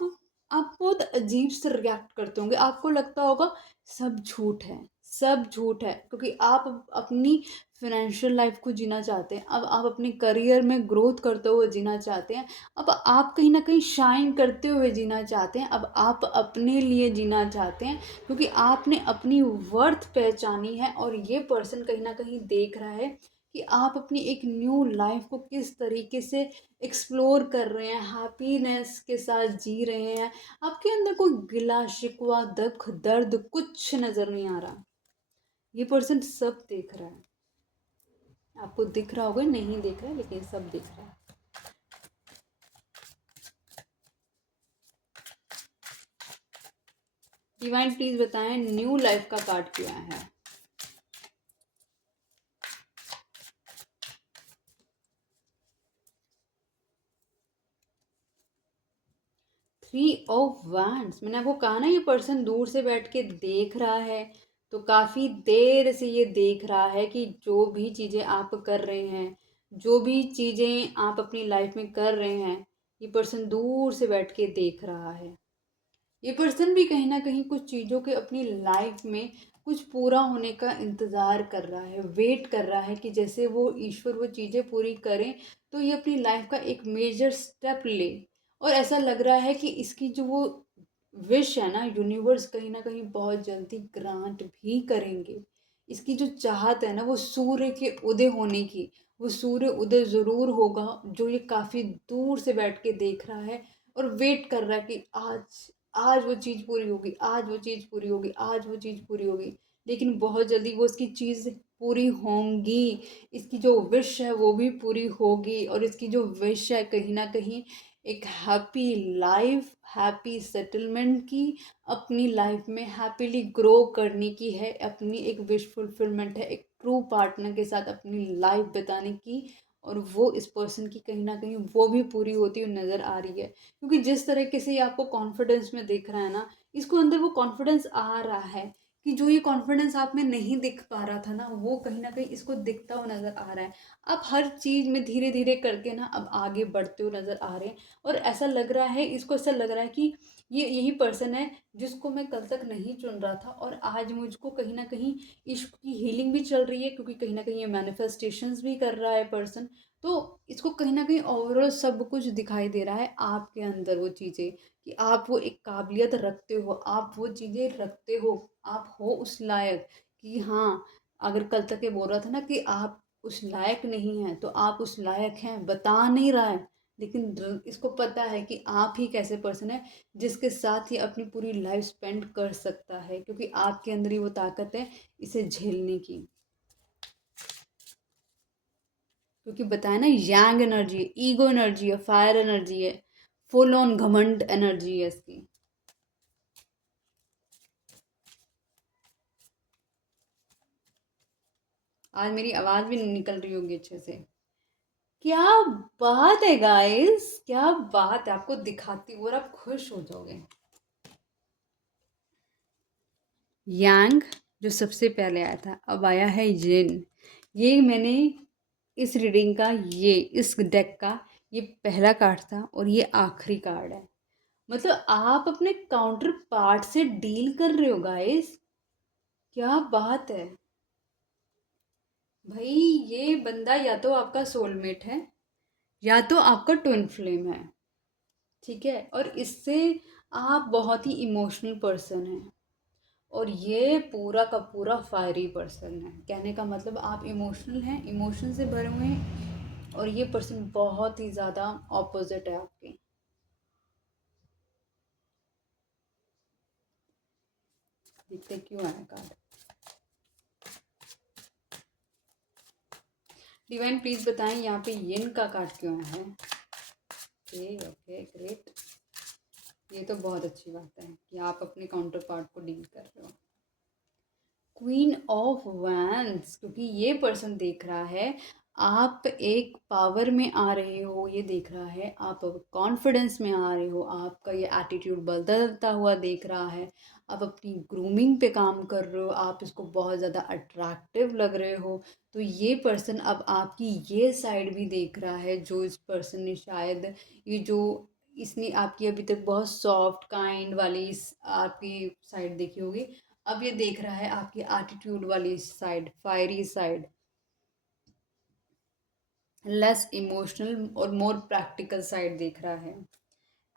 बहुत अजीब से रिएक्ट करते होंगे। आपको लगता होगा सब झूठ है, सब झूठ है, क्योंकि आप अपनी फाइनेंशियल लाइफ को जीना चाहते हैं। अब आप अपने करियर में ग्रोथ करते हुए जीना चाहते हैं। अब आप कहीं ना कहीं शाइन करते हुए जीना चाहते हैं। अब आप अपने लिए जीना चाहते हैं क्योंकि आपने अपनी वर्थ पहचानी है। और ये पर्सन कहीं ना कहीं देख रहा है कि आप अपनी एक न्यू लाइफ को किस तरीके से एक्सप्लोर कर रहे हैं, हैप्पीनेस के साथ जी रहे हैं। आपके अंदर कोई गिला शिकवा दुख दर्द कुछ नजर नहीं आ रहा। ये पर्सन सब देख रहा है। आपको दिख रहा होगा, नहीं दिख रहा है, लेकिन सब दिख रहा है। डिवाइन प्लीज बताएं न्यू लाइफ का कार्ड क्यों आया है। 3 ऑफ वैंड्स, मैंने आपको कहा ना ये पर्सन दूर से बैठ के देख रहा है। तो काफ़ी देर से ये देख रहा है कि जो भी चीज़ें आप कर रहे हैं, जो भी चीज़ें आप अपनी लाइफ में कर रहे हैं, ये पर्सन दूर से बैठ के देख रहा है। ये पर्सन भी कहीं ना कहीं कुछ चीज़ों के अपनी लाइफ में कुछ पूरा होने का इंतज़ार कर रहा है, वेट कर रहा है कि जैसे वो ईश्वर वो चीज़ें पूरी करें तो ये अपनी लाइफ का एक मेजर स्टेप ले। और ऐसा लग रहा है कि इसकी जो वो विश है ना, यूनिवर्स कहीं ना कहीं बहुत जल्दी ग्रांट भी करेंगे। इसकी जो चाहत है ना वो सूर्य के उदय होने की, वो सूर्य उदय ज़रूर होगा, जो ये काफ़ी दूर से बैठ के देख रहा है और वेट कर रहा है कि आज आज वो चीज़ पूरी होगी, आज वो चीज़ पूरी होगी, आज वो चीज़ पूरी होगी। लेकिन बहुत जल्दी वो उसकी चीज़ पूरी होंगी। इसकी जो विश है वो भी पूरी होगी, और इसकी जो विश है कहीं ना कहीं एक हैप्पी लाइफ, हैप्पी सेटलमेंट की, अपनी लाइफ में हैप्पीली ग्रो करने की है, अपनी एक विश फुलफिलमेंट है, एक ट्रू पार्टनर के साथ अपनी लाइफ बिताने की। और वो इस पर्सन की कहीं ना कहीं वो भी पूरी होती हुई नज़र आ रही है, क्योंकि जिस तरीके से ये आपको कॉन्फिडेंस में देख रहा है ना, इसको अंदर वो कॉन्फिडेंस आ रहा है कि जो ये कॉन्फिडेंस आप में नहीं दिख पा रहा था ना, वो कहीं ना कहीं इसको दिखता हुआ नज़र आ रहा है। आप हर चीज़ में धीरे धीरे करके ना अब आगे बढ़ते हुए नज़र आ रहे हैं। और ऐसा लग रहा है, इसको ऐसा लग रहा है कि ये यही पर्सन है जिसको मैं कल तक नहीं चुन रहा था, और आज मुझको कहीं ना कहीं इश्क की हीलिंग भी चल रही है, क्योंकि कहीं ना कहीं ये मैनिफेस्टेशंस भी कर रहा है पर्सन। तो इसको कहीं ना कहीं ओवरऑल सब कुछ दिखाई दे रहा है आपके अंदर, वो चीज़ें कि आप वो एक काबिलियत रखते हो, आप वो चीज़ें रखते हो, आप हो उस लायक कि हाँ, अगर कल तक ये बोल रहा था ना कि आप उस लायक नहीं हैं, तो आप उस लायक हैं, बता नहीं रहा है। लेकिन इसको पता है कि आप ही एक ऐसे पर्सन है जिसके साथ ये अपनी पूरी लाइफ स्पेंड कर सकता है, क्योंकि आपके अंदर ही वो ताकत है इसे झेलने की। क्योंकि बताया ना, यांग एनर्जी है, ईगो एनर्जी है, फायर एनर्जी है, फुल ऑन घमंड एनर्जी है इसकी। आज मेरी आवाज भी नहीं निकल रही होगी अच्छे से। क्या बात है गाइस, क्या बात है, आपको दिखाती हूँ और आप खुश हो जाओगे। यांग जो सबसे पहले आया था, अब आया है जिन। ये मैंने इस रीडिंग का, ये इस डेक का ये पहला कार्ड था और ये आखिरी कार्ड है। मतलब आप अपने काउंटर पार्ट से डील कर रहे हो गाइस, क्या बात है भाई। ये बंदा या तो आपका सोलमेट है, या तो आपका ट्विन फ्लेम है, ठीक है। और इससे आप बहुत ही इमोशनल पर्सन हैं, और ये पूरा का पूरा फायरी पर्सन है। कहने का मतलब आप इमोशनल हैं, इमोशन से भरे हुए हैं, और ये पर्सन बहुत ही ज़्यादा ऑपोजिट है आपके। देखते क्यों आया कार्ड। डिवाइन प्लीज बताएं यहाँ पे यिन का कार्ड क्यों है। Okay okay great. ये तो बहुत अच्छी बात है कि आप अपने काउंटर पार्ट को डील कर रहे हो। क्वीन ऑफ वैंड्स, क्योंकि ये पर्सन देख रहा है आप एक पावर में आ रहे हो, ये देख रहा है आप कॉन्फिडेंस में आ रहे हो, आपका ये एटीट्यूड बदलता हुआ देख रहा है, आप अपनी ग्रूमिंग पे काम कर रहे हो, आप इसको बहुत ज़्यादा अट्रैक्टिव लग रहे हो। तो ये पर्सन अब आपकी ये साइड भी देख रहा है, जो इस पर्सन ने शायद ये जो इसने आपकी अभी तक बहुत सॉफ्ट काइंड वाली आपकी साइड देखी होगी, अब ये देख रहा है आपकी एटीट्यूड वाली side, fiery side, less emotional और मोर प्रैक्टिकल साइड देख रहा है।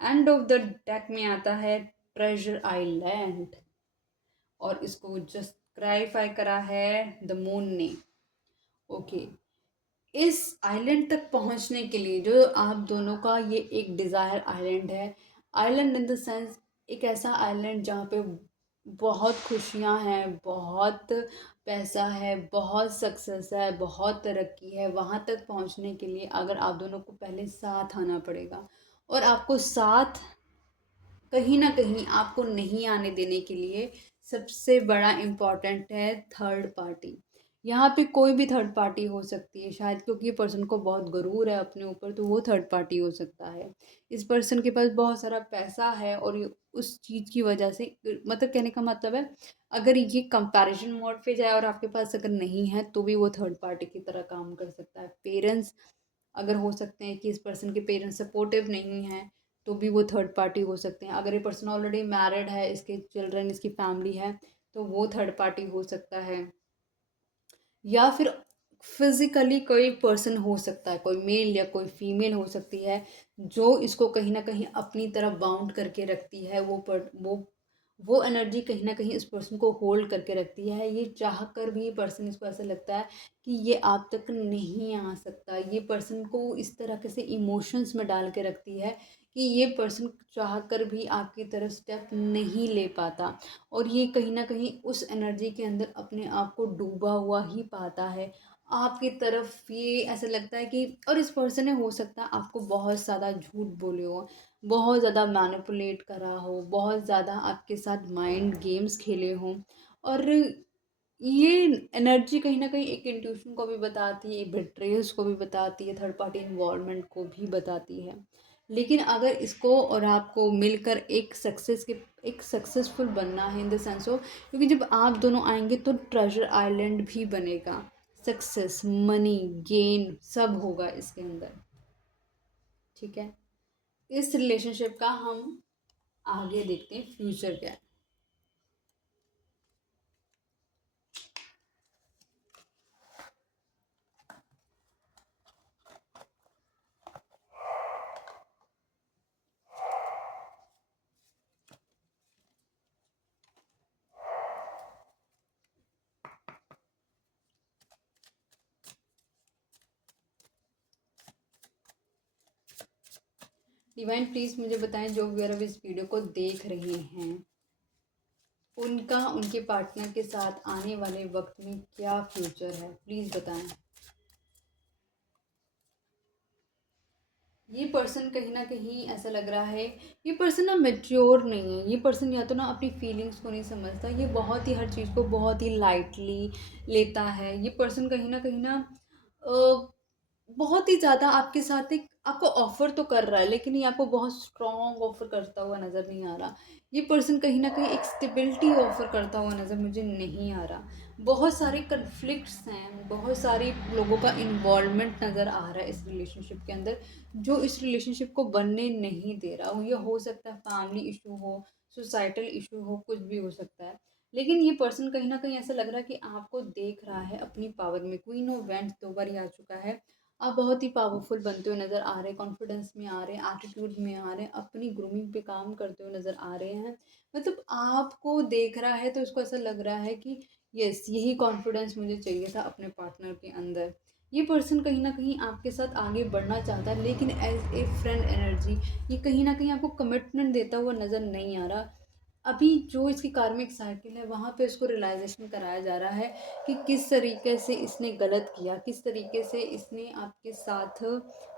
एंड ऑफ द डेक में आता है ट्रेजर आइलैंड, और इसको जस्ट क्लैरिफाई करा है द मून ने। ओके, इस आइलैंड तक पहुंचने के लिए जो आप दोनों का ये एक डिज़ायर आइलैंड है, आइलैंड इन द सेंस एक ऐसा आइलैंड जहाँ पे बहुत खुशियाँ हैं, बहुत पैसा है, बहुत सक्सेस है, बहुत तरक्की है। वहाँ तक पहुँचने के लिए अगर आप दोनों को पहले साथ आना पड़ेगा, और आपको साथ कहीं ना कहीं आपको नहीं आने देने के लिए सबसे बड़ा इम्पॉर्टेंट है थर्ड पार्टी। यहाँ पे कोई भी थर्ड पार्टी हो सकती है, शायद क्योंकि ये पर्सन को बहुत गरूर है अपने ऊपर, तो वो थर्ड पार्टी हो सकता है। इस पर्सन के पास बहुत सारा पैसा है, और उस चीज़ की वजह से, मतलब कहने का मतलब है, अगर ये कंपैरिजन मोड पे जाए और आपके पास अगर नहीं है, तो भी वो थर्ड पार्टी की तरह काम कर सकता है। पेरेंट्स अगर हो सकते हैं कि इस पर्सन के पेरेंट्स सपोर्टिव नहीं हैं, तो भी वो थर्ड पार्टी हो सकते हैं। अगर ये पर्सन ऑलरेडी मैरिड है, इसके चिल्ड्रन, इसकी फैमिली है, तो वो थर्ड पार्टी हो सकता है। या फिर फिज़िकली कोई पर्सन हो सकता है, कोई मेल या कोई फीमेल हो सकती है, जो इसको कहीं न कहीं अपनी तरफ बाउंड करके रखती है। वो एनर्जी कहीं न कहीं इस पर्सन को होल्ड करके रखती है। ये चाह कर भी पर्सन, इसको ऐसा लगता है कि ये आप तक नहीं आ सकता। ये पर्सन को इस तरह से इमोशंस में डाल के रखती है कि ये पर्सन चाह कर भी आपकी तरफ स्टेप नहीं ले पाता, और ये कहीं न कहीं उस एनर्जी के अंदर अपने आप को डूबा हुआ ही पाता है। आपकी तरफ ये ऐसा लगता है कि, और इस पर्सन ने हो सकता है आपको बहुत ज़्यादा झूठ बोले हो, बहुत ज़्यादा मैनिपुलेट करा हो, बहुत ज़्यादा आपके साथ माइंड गेम्स खेले हों, और ये एनर्जी कहीं न कहीं एक इंट्यूशन को भी बताती है, बिट्रेयल्स को भी बताती है, थर्ड पार्टी इन्वॉल्वमेंट को भी बताती है। लेकिन अगर इसको और आपको मिलकर एक सक्सेसफुल बनना है इन द सेंस ऑफ, क्योंकि जब आप दोनों आएँगे तो ट्रेजर आइलैंड भी बनेगा। सक्सेस, मनी, गेन सब होगा इसके अंदर, ठीक है? इस रिलेशनशिप का हम आगे देखते हैं फ्यूचर क्या है। डिवाइन प्लीज़ मुझे बताएं, जो व्यूअर अब इस वीडियो को देख रहे हैं, उनका उनके पार्टनर के साथ आने वाले वक्त में क्या फ्यूचर है, प्लीज़ बताएं। ये पर्सन कहीं ना कहीं ऐसा लग रहा है, ये पर्सन ना मेच्योर नहीं है। ये पर्सन या तो ना अपनी फीलिंग्स को नहीं समझता, ये बहुत ही हर चीज़ को बहुत ही लाइटली लेता है। ये पर्सन कहीं ना बहुत ही ज़्यादा आपके साथ एक आपको ऑफ़र तो कर रहा है, लेकिन ये आपको बहुत स्ट्रॉन्ग ऑफ़र करता हुआ नज़र नहीं आ रहा। ये पर्सन कहीं न कहीं एक स्टेबिलिटी ऑफ़र करता हुआ नज़र मुझे नहीं आ रहा। बहुत सारे कॉन्फ्लिक्ट्स हैं, बहुत सारे लोगों का इन्वॉल्वमेंट नज़र आ रहा है इस रिलेशनशिप के अंदर, जो इस रिलेशनशिप को बनने नहीं दे रहा। ये हो सकता है फैमिली इश्यू हो, सोसाइटल इश्यू हो, कुछ भी हो सकता है। लेकिन ये पर्सन कहीं न कहीं ऐसा लग रहा है कि आपको देख रहा है अपनी पावर में। क्वीन ऑफ वैंड्स 2 बार ही आ चुका है। आप बहुत ही पावरफुल बनते हुए नज़र आ रहे हैं, कॉन्फिडेंस में आ रहे हैं, एटीट्यूड में आ रहे हैं, अपनी ग्रूमिंग पे काम करते हुए नज़र आ रहे हैं। मतलब आपको देख रहा है तो उसको ऐसा लग रहा है कि यस, यही कॉन्फिडेंस मुझे चाहिए था अपने पार्टनर के अंदर। ये पर्सन कहीं न कहीं आपके साथ आगे बढ़ना चाहता है, लेकिन एज़ ए फ्रेंड एनर्जी ये कहीं न कहीं आपको कमिटमेंट देता हुआ नज़र नहीं आ रहा। अभी जो इसकी कार्मिक साइकिल है, वहाँ पे इसको रियलाइज़ेशन कराया जा रहा है कि किस तरीके से इसने गलत किया, किस तरीके से इसने आपके साथ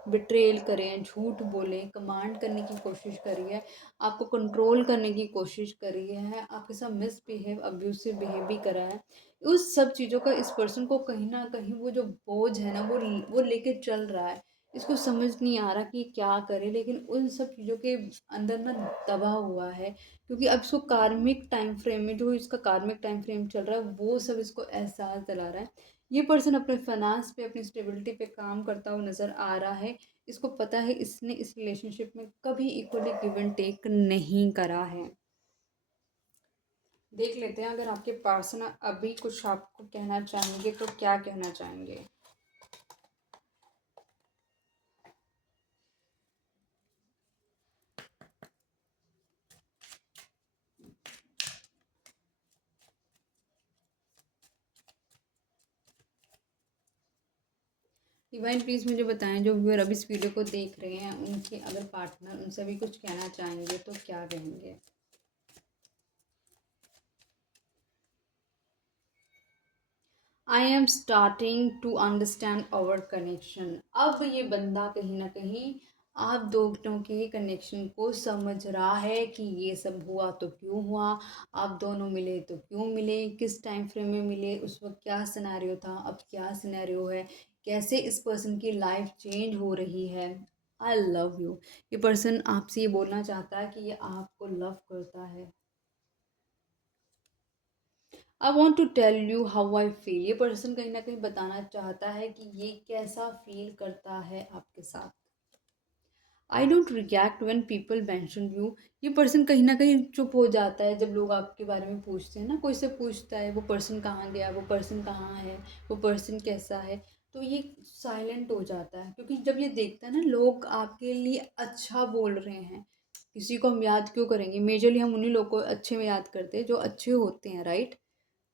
बिट्रेयल करे हैं, झूठ बोले, कमांड करने की कोशिश करी है, आपको कंट्रोल करने की कोशिश करी है, आपके साथ मिसबिहेव, अब्यूसिव बिहेव भी करा है। उस सब चीज़ों का इस पर्सन को कहीं न कहीं वो जो बोझ है ना, वो लेके चल रहा है। इसको समझ नहीं आ रहा कि ये क्या करे, लेकिन उन सब चीज़ों के अंदर ना दबा हुआ है, क्योंकि अब इसको कार्मिक टाइम फ्रेम में, जो इसका कार्मिक टाइम फ्रेम चल रहा है, वो सब इसको एहसास दिला रहा है। ये पर्सन अपने फाइनेंस पे, अपनी स्टेबिलिटी पे काम करता हुआ नज़र आ रहा है। इसको पता है इसने इस रिलेशनशिप में कभी इक्वली गिव एंड टेक नहीं करा है। देख लेते हैं अगर आपके पर्सन अभी कुछ आपको कहना चाहेंगे तो क्या कहना चाहेंगे। डिवाइन प्लीज़ मुझे बताएं, जो व्यूअर अभी इस वीडियो को देख रहे हैं, उनके अगर पार्टनर उनसे भी कुछ कहना चाहेंगे तो क्या कहेंगे। I am starting to understand our connection. अब ये बंदा कहीं ना कहीं आप दोनों के कनेक्शन को समझ रहा है कि ये सब हुआ तो क्यों हुआ, आप दोनों मिले तो क्यों मिले, किस टाइम फ्रेम में मिले, उस वक्त क्या सिनेरियो था, अब क्या सिनेरियो है, कैसे इस पर्सन की लाइफ चेंज हो रही है। I love you. ये पर्सन आपसे ये बोलना चाहता है कि ये आपको लव करता है। I want to tell you how I feel. ये पर्सन कहीं ना कहीं बताना चाहता है कि ये कैसा फील करता है आपके साथ। I don't react when people mention you. ये पर्सन कहीं ना कहीं चुप हो जाता है जब लोग आपके बारे में पूछते हैं ना, कोई से पूछता है वो पर्सन कहाँ गया, वो पर्सन कहाँ है, वो पर्सन कैसा है, तो ये साइलेंट हो जाता है, क्योंकि जब ये देखता है ना लोग आपके लिए अच्छा बोल रहे हैं, किसी को हम याद क्यों करेंगे, मेजरली हम उन्हीं लोग को अच्छे में याद करते हैं जो अच्छे होते हैं, राइट।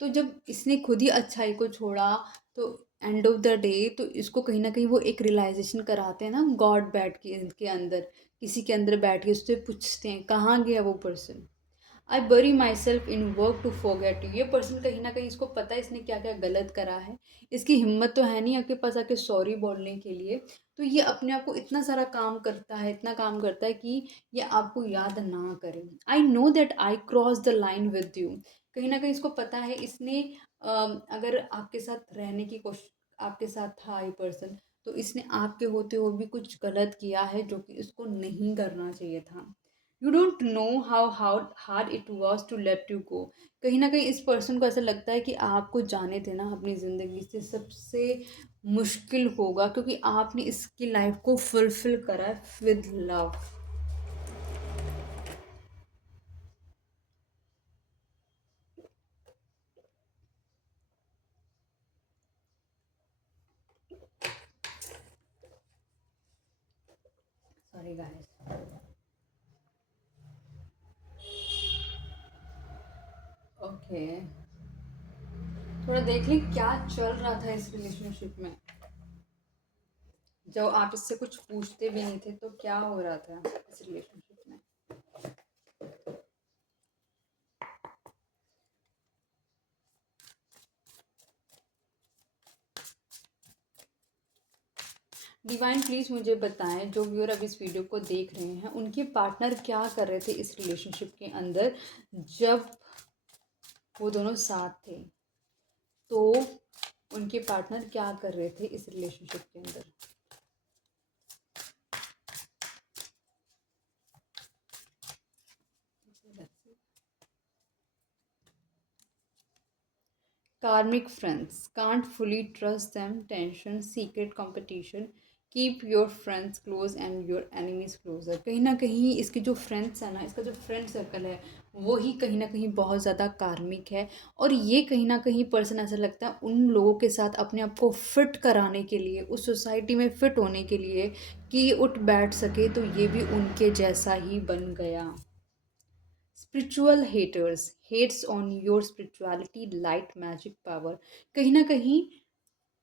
तो जब इसने खुद ही अच्छाई को छोड़ा, तो एंड ऑफ द डे तो इसको कहीं ना कहीं वो एक रियलाइजेशन कराते हैं ना, गॉड बैठ के इनके अंदर, किसी के अंदर बैठ के उससे पूछते हैं कहाँ गया वो person. I bury myself in work to forget you. ये पर्सन कहीं ना कहीं इसको पता है इसने क्या क्या गलत करा है, इसकी हिम्मत तो है नहीं आपके पास आके सॉरी बोलने के लिए, तो ये अपने आप को इतना सारा काम करता है, इतना काम करता है कि ये आपको याद ना करे। I know that I cross the line with you. कहीं ना कहीं इसको पता है इसने अगर आपके साथ रहने की कोशिश, आपके साथ था ये पर्सन, तो इसने आपके होते हुए भी कुछ गलत किया है जो कि इसको नहीं करना चाहिए था। You don't know how hard it was to let you go. कहीं ना कहीं इस पर्सन को ऐसा लगता है कि आपको जाने देना अपनी ज़िंदगी से सबसे मुश्किल होगा, क्योंकि आपने इसकी लाइफ को फुलफिल करा है with love. Sorry guys. Okay, थोड़ा देख ली क्या चल रहा था इस रिलेशनशिप में। जब आप इससे कुछ पूछते भी नहीं थे तो क्या हो रहा था इस रिलेशनशिप में। डिवाइन प्लीज़ मुझे बताएं, जो व्यूअर अब इस वीडियो को देख रहे हैं उनके पार्टनर क्या कर रहे थे इस रिलेशनशिप के अंदर, जब वो दोनों साथ थे, तो उनके पार्टनर क्या कर रहे थे इस रिलेशनशिप के अंदर। Karmic friends. Can't fully trust them. Tension, secret competition. Keep your friends close and your enemies closer. कहीं ना कहीं इसके जो फ्रेंड्स है ना, इसका जो फ्रेंड सर्कल है वो ही कहीं ना कहीं बहुत ज़्यादा कार्मिक है। और ये कहीं ना कहीं पर्सन ऐसा लगता है उन लोगों के साथ अपने आप को फिट कराने के लिए, उस सोसाइटी में फिट होने के लिए कि ये उठ बैठ सके, तो ये भी उनके जैसा ही बन गया। Spiritual haters, hates on your spirituality, light, magic, power. कहीं ना कहीं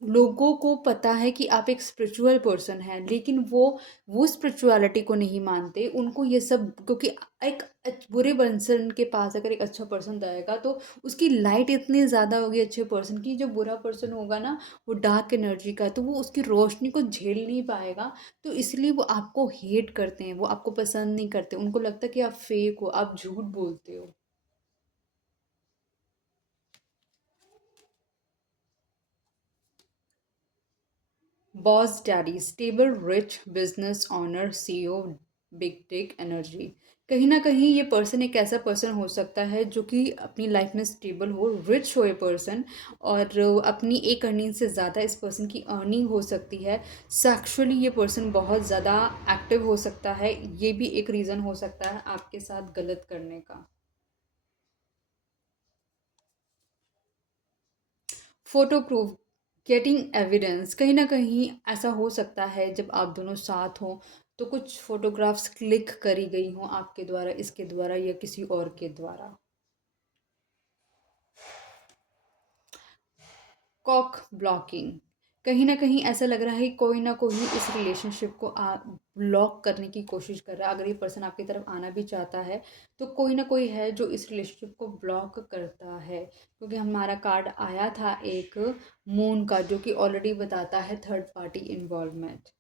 लोगों को पता है कि आप एक स्पिरिचुअल पर्सन हैं, लेकिन वो स्पिरिचुअलिटी को नहीं मानते, उनको ये सब, क्योंकि एक बुरे पर्सन के पास अगर एक अच्छा पर्सन जाएगा तो उसकी लाइट इतनी ज़्यादा होगी अच्छे पर्सन की, जो बुरा पर्सन होगा ना वो डार्क एनर्जी का, तो वो उसकी रोशनी को झेल नहीं पाएगा। तो इसलिए वो आपको हेट करते हैं, वो आपको पसंद नहीं करते, उनको लगता है कि आप फेक हो, आप झूठ बोलते हो। Boss daddy, stable, rich, business honour, CEO, big tech, energy. कहीं ना कहीं ये पर्सन एक ऐसा पर्सन हो सकता है जो कि अपनी लाइफ में स्टेबल हो, रिच हो ये पर्सन, और अपनी एक अर्निंग से ज़्यादा इस पर्सन की अर्निंग हो सकती है। सेक्सुअली ये पर्सन बहुत ज़्यादा एक्टिव हो सकता है, ये भी एक रीज़न हो सकता है आपके साथ गलत करने का। Photo proof, getting evidence. कहीं ना कहीं ऐसा हो सकता है जब आप दोनों साथ हों तो कुछ फोटोग्राफ्स क्लिक करी गई हों आपके द्वारा, इसके द्वारा या किसी और के द्वारा। कॉक ब्लॉकिंग, कहीं ना कहीं ऐसा लग रहा है कोई ना कोई इस रिलेशनशिप को ब्लॉक करने की कोशिश कर रहा है। अगर ये पर्सन आपकी तरफ आना भी चाहता है तो कोई ना कोई है जो इस रिलेशनशिप को ब्लॉक करता है, क्योंकि हमारा कार्ड आया था एक मून का, जो कि ऑलरेडी बताता है थर्ड पार्टी इन्वॉल्वमेंट।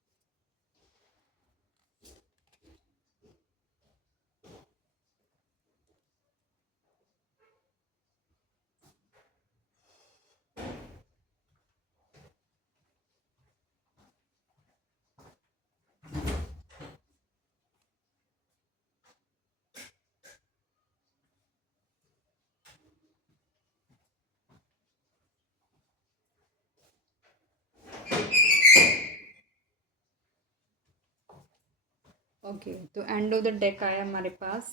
ओके, तो एंड ऑफ द डेक आया हमारे पास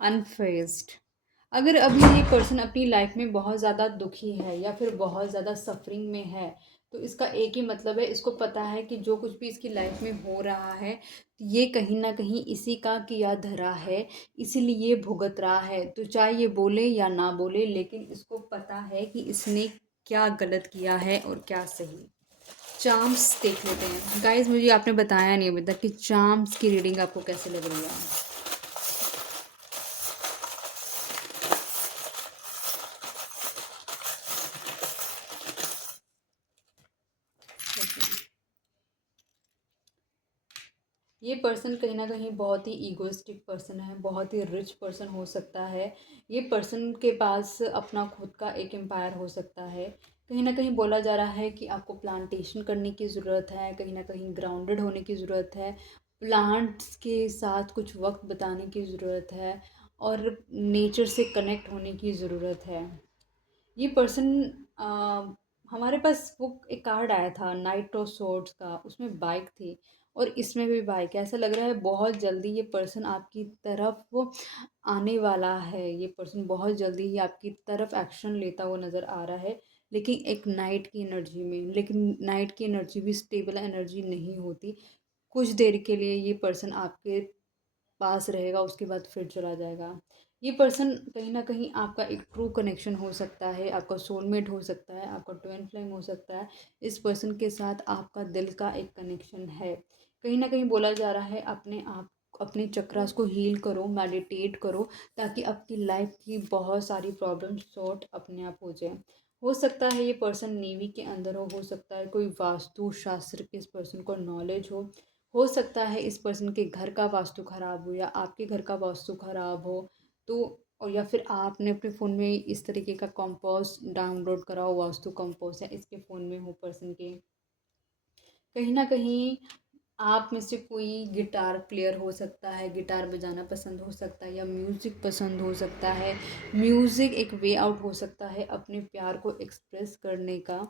अनफेज्ड। अगर अभी ये पर्सन अपनी लाइफ में बहुत ज़्यादा दुखी है या फिर बहुत ज़्यादा सफरिंग में है, तो इसका एक ही मतलब है, इसको पता है कि जो कुछ भी इसकी लाइफ में हो रहा है ये कहीं ना कहीं इसी का किया धरा है, इसीलिए ये भुगत रहा है। तो चाहे ये बोले या ना बोले, लेकिन इसको पता है कि इसने क्या गलत किया है और क्या सही। चार्म्स देख लेते हैं गाइस। मुझे आपने बताया नहीं अभी तक कि चार्म्स की रीडिंग आपको कैसे लग रही है। ये पर्सन कहीं ना कहीं बहुत ही ईगोइस्टिक पर्सन है, बहुत ही रिच पर्सन हो सकता है। ये पर्सन के पास अपना खुद का एक एम्पायर हो सकता है। कहीं ना कहीं बोला जा रहा है कि आपको प्लांटेशन करने की ज़रूरत है, कहीं ना कहीं ग्राउंडेड होने की ज़रूरत है, प्लांट्स के साथ कुछ वक्त बिताने की ज़रूरत है और नेचर से कनेक्ट होने की ज़रूरत है। ये पर्सन हमारे पास वो एक कार्ड आया था नाइट ऑफ सोर्ड्स का, उसमें बाइक थी और इसमें भी बाइक है। ऐसा लग रहा है बहुत जल्दी ये पर्सन आपकी तरफ आने वाला है। ये पर्सन बहुत जल्दी ही आपकी तरफ एक्शन लेता हुआ नज़र आ रहा है, लेकिन एक नाइट की एनर्जी में। लेकिन नाइट की एनर्जी भी स्टेबल एनर्जी नहीं होती। कुछ देर के लिए ये पर्सन आपके पास रहेगा, उसके बाद फिर चला जाएगा। ये पर्सन कहीं न कहीं आपका एक ट्रू कनेक्शन हो सकता है, आपका सोलमेट हो सकता है, आपका ट्विन फ्लेम हो सकता है। इस पर्सन के साथ आपका दिल का एक कनेक्शन है। कहीं न कहीं बोला जा रहा है अपने आप अपने चक्रास को हील करो, मेडिटेट करो, ताकि आपकी लाइफ की बहुत सारी प्रॉब्लम सॉर्ट अपने आप हो जाए। हो सकता है ये पर्सन नेवी के अंदर हो सकता है कोई वास्तु शास्त्र के इस पर्सन को नॉलेज हो सकता है इस पर्सन के घर का वास्तु खराब हो या आपके घर का वास्तु खराब हो। तो और या फिर आपने अपने फ़ोन में इस तरीके का कंपोस्ट डाउनलोड करा हो, वास्तु कंपोस्ट या इसके फ़ोन में हो पर्सन के। कहीं ना कहीं आप में से कोई गिटार प्लेयर हो सकता है, गिटार बजाना पसंद हो सकता है या म्यूज़िक पसंद हो सकता है। म्यूज़िक एक वे आउट हो सकता है अपने प्यार को एक्सप्रेस करने का।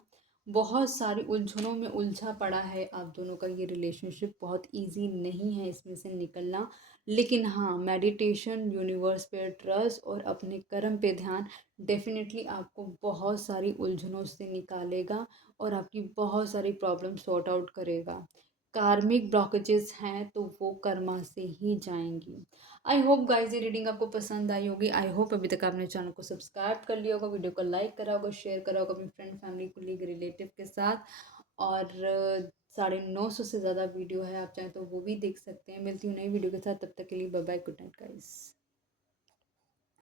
बहुत सारी उलझनों में उलझा पड़ा है आप दोनों का ये रिलेशनशिप, बहुत इजी नहीं है इसमें से निकलना। लेकिन हाँ, मेडिटेशन, यूनिवर्स पे ट्रस्ट और अपने कर्म पे ध्यान डेफिनेटली आपको बहुत सारी उलझनों से निकालेगा और आपकी बहुत सारी प्रॉब्लम सॉर्ट आउट करेगा। कार्मिक ब्लॉकेजेस हैं तो वो कर्मा से ही जाएंगी। आई होप गाइज ये रीडिंग आपको पसंद आई होगी। आई होप अभी तक आपने चैनल को सब्सक्राइब कर लिया होगा, वीडियो को लाइक करा होगा, शेयर करा होगा अपनी फ्रेंड फैमिली कोलीग रिलेटिव के साथ। और 950 से ज़्यादा वीडियो है, आप चाहें तो वो भी देख सकते हैं। मिलती हूँ नई वीडियो के साथ, तब तक के लिए bye bye, good night guys.